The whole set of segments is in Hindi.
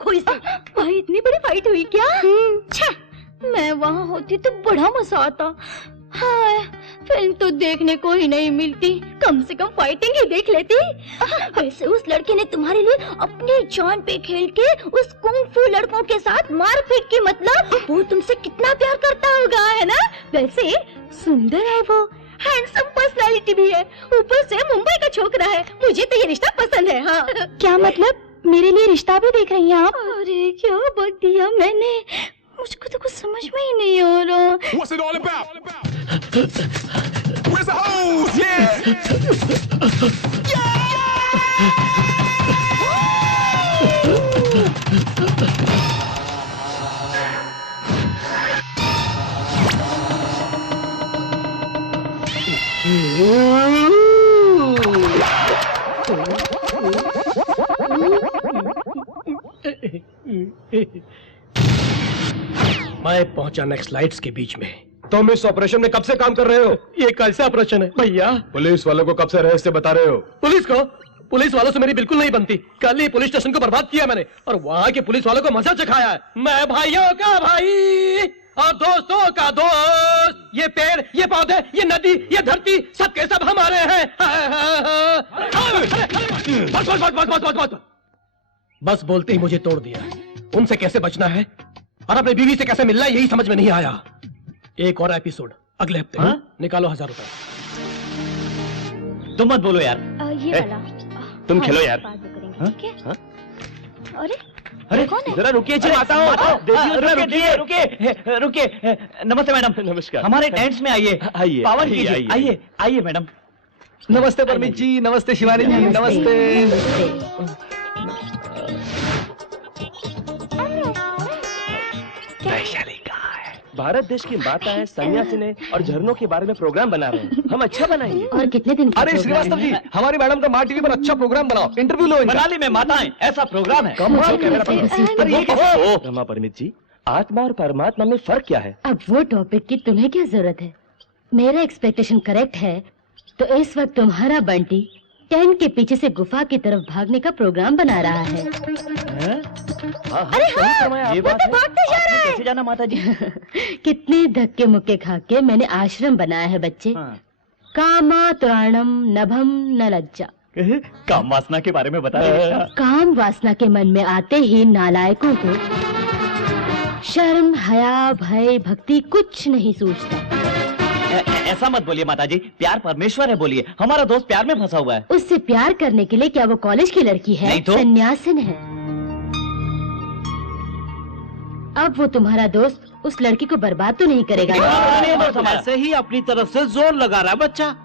रखो इसे। भाई इतनी बड़ी फाइट हुई क्या? छह, मैं वहाँ होती तो बड़ा मजा आता। हाय, फिल्म तो देखने को ही नहीं मिलती, कम से कम फाइटिंग ही देख लेती। वैसे उस लड़के ने तुम्हारे लिए अपनी जान पे खेल के उस कुंग-फू लड़कों के साथ मारपीट की, मतलब वो तुमसे कितना प्यार करता होगा, है ना? वैसे सुंदर है वो, हैंडसम पर्सनालिटी भी है, ऊपर से मुंबई का छोकरा है। मुझे तो ये रिश्ता पसंद है। हाँ। क्या मतलब? मेरे लिए रिश्ता भी देख रही हैं आप? अरे क्या बक दिया मैंने, मुझको तो कुछ समझ में ही नहीं आ रहा। What's it all about? Where's the hose? Yeah! मैं पहुंचा नेक्स्ट लाइट्स के बीच में। तुम इस ऑपरेशन में कब से काम कर रहे हो? ये कैसा ऑपरेशन है भैया? पुलिस वालों को कब से रहस्य बता रहे हो? पुलिस वालों से मेरी बिल्कुल नहीं बनती। कल ही पुलिस स्टेशन को बर्बाद किया मैंने और वहाँ के पुलिस वालों को मजा चखाया है। मैं भाइयों का भाई और दोस्तों का दोस्त। ये पेड़, ये पौधे, ये नदी, ये धरती, सबके सब हमारे हैं। बस बोलते ही मुझे तोड़ दिया। उनसे कैसे बचना है और अपनी बीवी से कैसे मिलना है, यही समझ में नहीं आया। एक और एपिसोड अगले हफ्ते। निकालो 1000 रुपए। तुम मत बोलो यार। ये वाला तुम खेलो यार। ठीक है? अरे अरे कौन है? जरा रुकिए, रुकिए। नमस्ते मैडम। नमस्कार। हमारे टेंट्स में आइए, आइए, पावर आइए, कीजिए। आइए। आइए मैडम। नमस्ते परमीत जी, नमस्ते शिवानी जी, नमस्ते। वैशाली कहाँ है? भारत देश की माताएं, सन्यासी ने और झरनों के बारे में प्रोग्राम बना रहे हैं। हम अच्छा बनाएंगे। और कितने दिन? अरे श्रीवास्तव जी, हमारी मैडम का माँ टीवी पर अच्छा प्रोग्राम बनाओ, इंटरव्यू लो। मनाली में माताएं, ऐसा प्रोग्राम है। रमा परमीत जी, आत्मा और परमात्मा में फर्क क्या है? अब वो टॉपिक की तुम्हें क्या जरूरत है? मेरा एक्सपेक्टेशन करेक्ट है तो इस वक्त तुम्हारा बंटी टेंट के पीछे से गुफा की तरफ भागने का प्रोग्राम बना रहा है। अरे हाँ, ये बात है। कैसे जाना माता जी? कितने धक्के मुक्के खा के मैंने आश्रम बनाया है बच्चे। कामा त्राणम नभम न लज्जा। काम वासना के बारे में बता रहे हैं। काम वासना के मन में आते ही नालायकों को शर्म, हया, भय, भक्ति कुछ नहीं सूझता। ऐसा मत बोलिए माता जी, प्यार परमेश्वर है बोलिए। हमारा दोस्त प्यार में फंसा हुआ है। उससे प्यार करने के लिए क्या वो कॉलेज की लड़की है? नहीं तो? सन्यासिन है। अब वो तुम्हारा दोस्त उस लड़की को बर्बाद तो नहीं करेगा? ऐसे ही अपनी तरफ से जोर लगा रहा है बच्चा।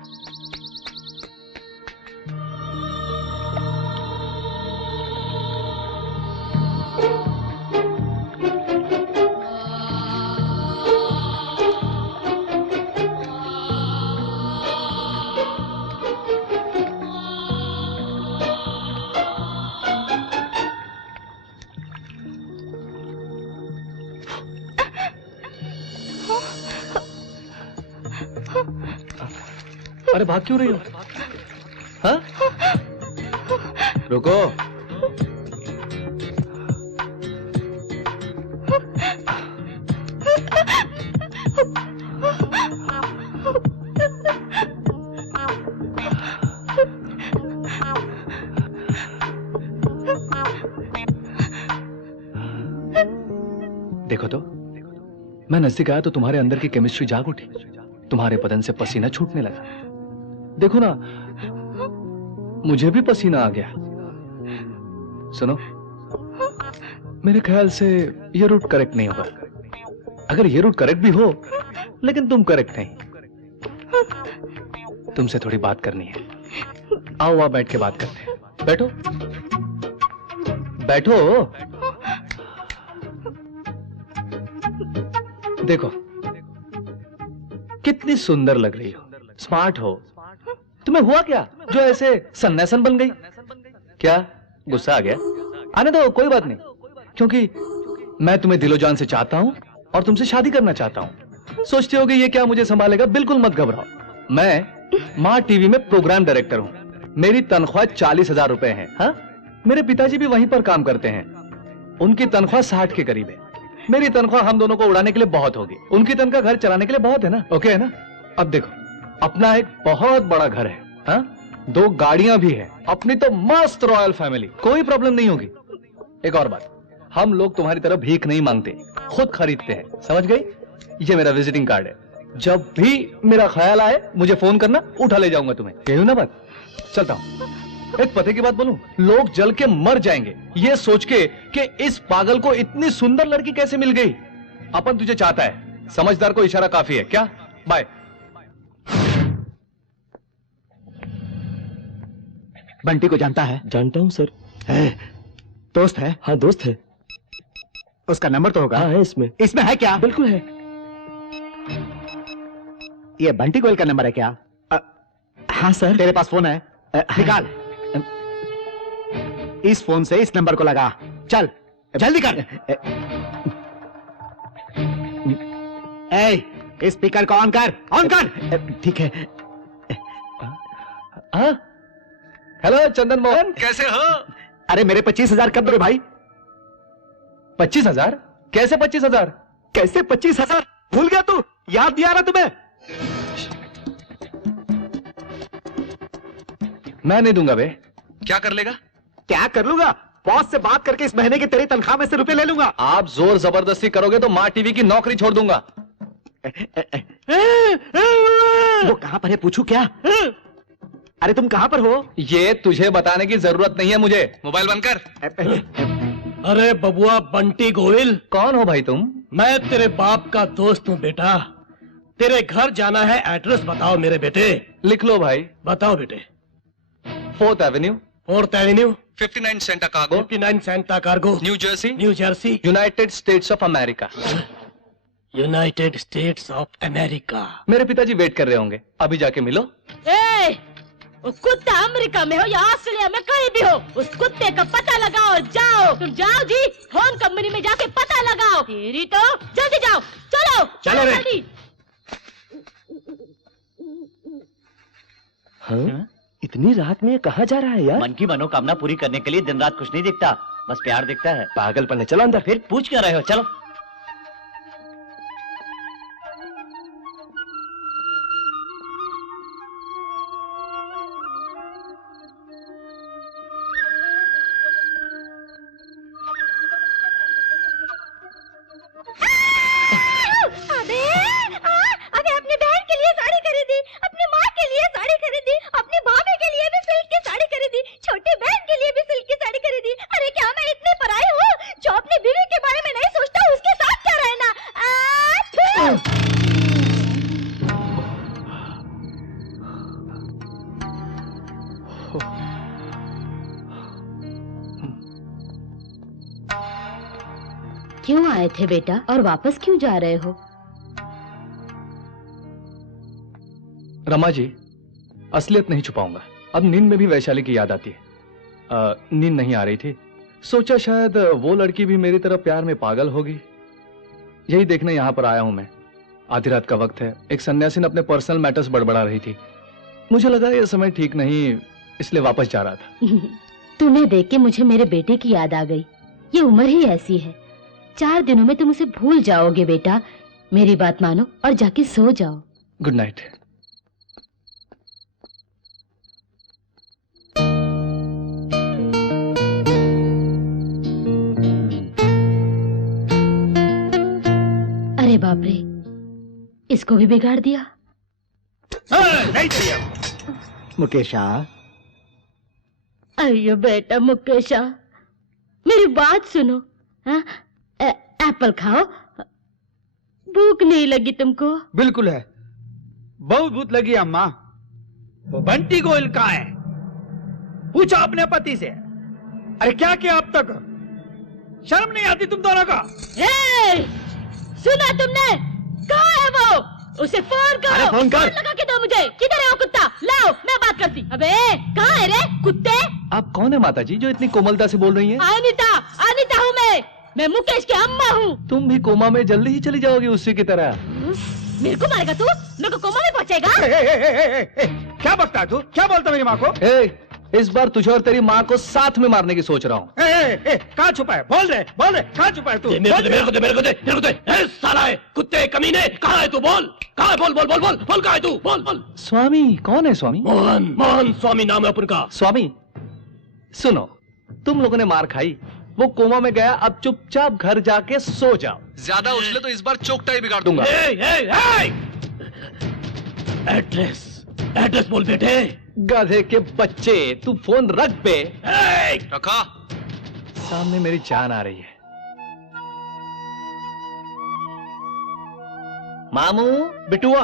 अरे भाग क्यों रही हो? हाँ? रुको। देखो तो, मैं नजदीक आया तो तुम्हारे अंदर की केमिस्ट्री जाग उठी। तुम्हारे बदन से पसीना छूटने लगा। देखो ना, मुझे भी पसीना आ गया। सुनो, मेरे ख्याल से ये रूट करेक्ट नहीं होगा। अगर ये रूट करेक्ट भी हो, लेकिन तुम करेक्ट नहीं। तुमसे थोड़ी बात करनी है। आओ वहां बैठ के बात करते हैं। बैठो बैठो। देखो कितनी सुंदर लग रही हो, स्मार्ट हो। तुम्हें हुआ क्या जो ऐसे सन्यासन बन गई? क्या गुस्सा आ गया? आने दो, कोई बात नहीं, क्योंकि मैं तुम्हें दिलो जान से चाहता हूं और तुमसे शादी करना चाहता हूं। सोचते होगे ये क्या मुझे संभालेगा? बिल्कुल मत घबराओ। मैं माँ टीवी में प्रोग्राम डायरेक्टर हूं। मेरी तनख्वाह 40,000 रुपए है। हाँ, मेरे पिताजी भी वहीं पर काम करते हैं। उनकी तनख्वाह 60 के करीब है। मेरी तनख्वाह हम दोनों को उड़ाने के लिए बहुत होगी, उनकी तनख्वाह घर चलाने के लिए बहुत है ना। ओके है ना? अब देखो, अपना एक बहुत बड़ा घर है, हाँ? 2 गाड़ियां भी है, अपनी तो मस्त रॉयल फैमिली, कोई प्रॉब्लम नहीं होगी। एक और बात, हम लोग तुम्हारी तरह भीख नहीं मांगते, खुद खरीदते हैं, समझ गई? ये मेरा विजिटिंग कार्ड है, जब भी मेरा ख्याल आए मुझे फोन करना, उठा ले जाऊंगा तुम्हें। कही ना बात? चलता हूं। एक पते की बात बोलूं, लोग जल के मर जाएंगे ये सोच के कि इस पागल को इतनी सुंदर लड़की कैसे मिल गई। अपन तुझे चाहता है, समझदार को इशारा काफी है क्या? बाय। बंटी को जानता है? जानता हूँ सर। है? दोस्त है? हाँ दोस्त है। उसका नंबर तो होगा? हाँ है इसमें। इसमें है क्या? बिल्कुल है। ये बंटी गोयल का नंबर है क्या? हाँ सर। तेरे पास फोन है? निकाल। इस फोन से इस नंबर को लगा, चल जल्दी कर। ए, स्पीकर को ऑन कर, ऑन कर। ठीक है। हाँ? हेलो चंदन मोहन, कैसे हो? अरे मेरे 25,000 कब दोगे भाई? 25,000? कैसे 25,000? कैसे 25,000? भूल गया तू? याद नहीं आ रहा तुम्हें? मैं नहीं दूंगा बे। क्या कर लेगा? क्या कर लूंगा? बॉस से बात करके इस महीने की तेरी तनख्वाह में से रुपए ले लूंगा। आप जोर जबरदस्ती करोगे तो माँ टीवी की नौकरी छोड़ दूंगा। वो कहां पर है पूछू क्या? अरे तुम कहां पर हो? ये तुझे बताने की जरूरत नहीं है मुझे। मोबाइल बंद कर। अरे बबुआ बंटी गोयल, कौन हो भाई तुम? मैं तेरे बाप का दोस्त हूँ बेटा। तेरे घर जाना है, एड्रेस बताओ मेरे बेटे। लिख लो भाई। बताओ बेटे। 4th Avenue, 4th Avenue, 59 Santa cargo, 59 Santa cargo, new Jersey, new Jersey, United states of America. United states of America. मेरे पिताजी वेट कर रहे होंगे, अभी जाके मिलो। ए, वो कुत्ता अमेरिका में हो या ऑस्ट्रेलिया में कहीं भी हो, उस कुत्ते का पता लगाओ। जाओ, तुम जाओ जी, फोन कंपनी में जाके पता लगाओ। तेरी तो जल्दी जाओ, चलो चलो रे। जल्दी। हाँ? इतनी रात में कहाँ जा रहा है यार? मन की मनोकामना पूरी करने के लिए दिन रात कुछ नहीं दिखता, बस प्यार दिखता है। पागलपन है, चलो अंदर। फिर पूछ क्यों रहे हो? चलो। अबे अबे अपनी बहन के लिए साड़ी खरीदी, अपनी माँ के लिए साड़ी खरीदी, अपनी भाभी के लिए भी सिल्क की साड़ी खरीदी, छोटी बहन के लिए भी सिल्क की साड़ी खरीदी। अरे क्या मैं इतनी पराई हूँ जो अपनी बीवी के बारे में नहीं सोचता? उसके साथ क्या रहना? क्यों आए थे बेटा और वापस क्यों जा रहे हो? रमा जी, असलियत नहीं छुपाऊंगा, अब नींद में भी वैशाली की याद आती है। नींद नहीं आ रही थी, सोचा शायद वो लड़की भी मेरी तरह प्यार में पागल होगी, यही देखने यहाँ पर आया हूं मैं। आधी रात का वक्त है, एक सन्यासी ने अपने पर्सनल मैटर्स बड़बड़ा रही थी, मुझे लगा ये समय ठीक नहीं, इसलिए वापस जा रहा था। तुम्हें देख के मुझे मेरे बेटे की याद आ गई। ये उम्र ही ऐसी है, 4 दिनों में तुम उसे भूल जाओगे बेटा। मेरी बात मानो और जाके सो जाओ। Good night. अरे बाप रे, इसको भी बिगाड़ दिया। नहीं चाहिए। मुकेशा, अयो बेटा मुकेशा, मेरी बात सुनो। हाँ, एप्पल खाओ। भूख नहीं लगी तुमको? बिल्कुल है, बहुत भूख लगी अम्मा। वो बंटी गोयल कहाँ है? पूछो अपने पति से। अरे क्या किया अब तक? शर्म नहीं आती तुम दोनों का? सुना तुमने? कहाँ है वो? उसे फोन करो। अरे फोन कर। लगा के दो मुझे। किधर है वो कुत्ता? लाओ, मैं बात करती। अबे कहाँ है रे कुत्ते? आप कौन है माताजी जो इतनी कोमलता से बोल रही हैं? अनिता, अनिता हूँ मैं मुकेश की अम्मा हूँ। तुम भी कोमा में जल्दी ही चली जाओगी उसी की तरह। मेरे को मारेगा तू? मेरे को कोमा में पहुँचेगा? क्या बकता है तू? क्या बोलता मेरी माँ को? इस बार तुझे और तेरी माँ को साथ में मारने की सोच रहा हूँ। कहाँ छुपा है? बोल रहे कहाँ छुपा है तू? साला है कुत्ते कमीने, कहाँ है तू? बोल कहाँ है? बोल बोल बोल बोल बोल, कहाँ है तू? बोल बोल। स्वामी कौन है? स्वामी मोहन, मोहन स्वामी नाम है अपन का। स्वामी सुनो, तुम लोगों ने मार खाई, वो कोमा में गया, अब चुपचाप घर जाके सो जाओ। ज्यादा उछले तो इस बार चोकटा ही बिगाड़ दूंगा। एड्रेस एड्रेस बोल बेटे। गधे के बच्चे, तू फोन रख बे। रखा। सामने मेरी जान आ रही है। मामू बिटुआ,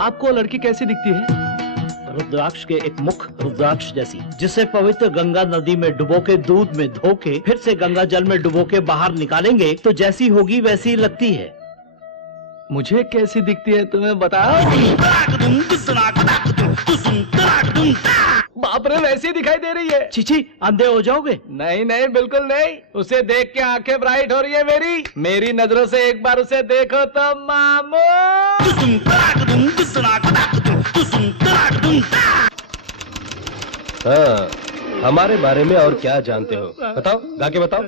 आपको लड़की कैसी दिखती है? रुद्राक्ष के एक मुख रुद्राक्ष जैसी, जिसे पवित्र गंगा नदी में डुबो के दूध में धो के फिर से गंगा जल में डुबो के बाहर निकालेंगे तो जैसी होगी वैसी लगती है। मुझे कैसी दिखती है तुम्हें बताओ। बाप रे, वैसी दिखाई दे रही है। चीची अंधे हो जाओगे? नहीं नहीं, बिल्कुल नहीं। उसे देख के आंखें ब्राइट हो रही है मेरी नजरों से एक बार उसे देखो तो मामू। हाँ, हमारे बारे में और क्या जानते हो? बताओ, गा के बताओ।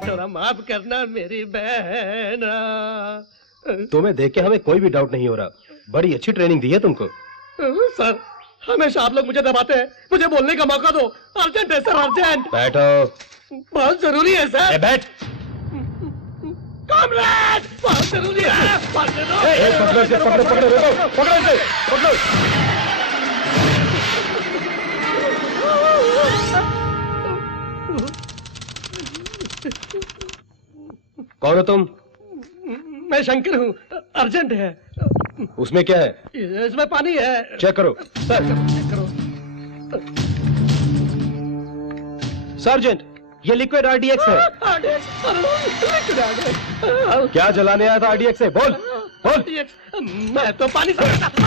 थोड़ा माफ करना मेरी बहन। तुम्हें देख के हमें कोई भी डाउट नहीं हो रहा। बड़ी अच्छी ट्रेनिंग दी है तुमको। सर, हमेशा आप लोग मुझे दबाते हैं। मुझे बोलने का मौका दो। अर्जेंट है सर, अर्जेंट। बैठो। बहुत जरूरी है सर। बैठ। कॉमरेड, बहुत जरूरी है। पकड़ो इसे, पकड़ो पकड़ो, रोको, पकड़ो इसे, पकड़ो। कौन हो तुम? मैं शंकर हूँ, अर्जेंट है। उसमें क्या है? इसमें पानी है। चेक करो। सर चेक करो। सर्जेंट, ये लिक्विड आरडीएक्स है। क्या जलाने आया था आरडीएक्स से? बोल बोल। मैं तो पानी से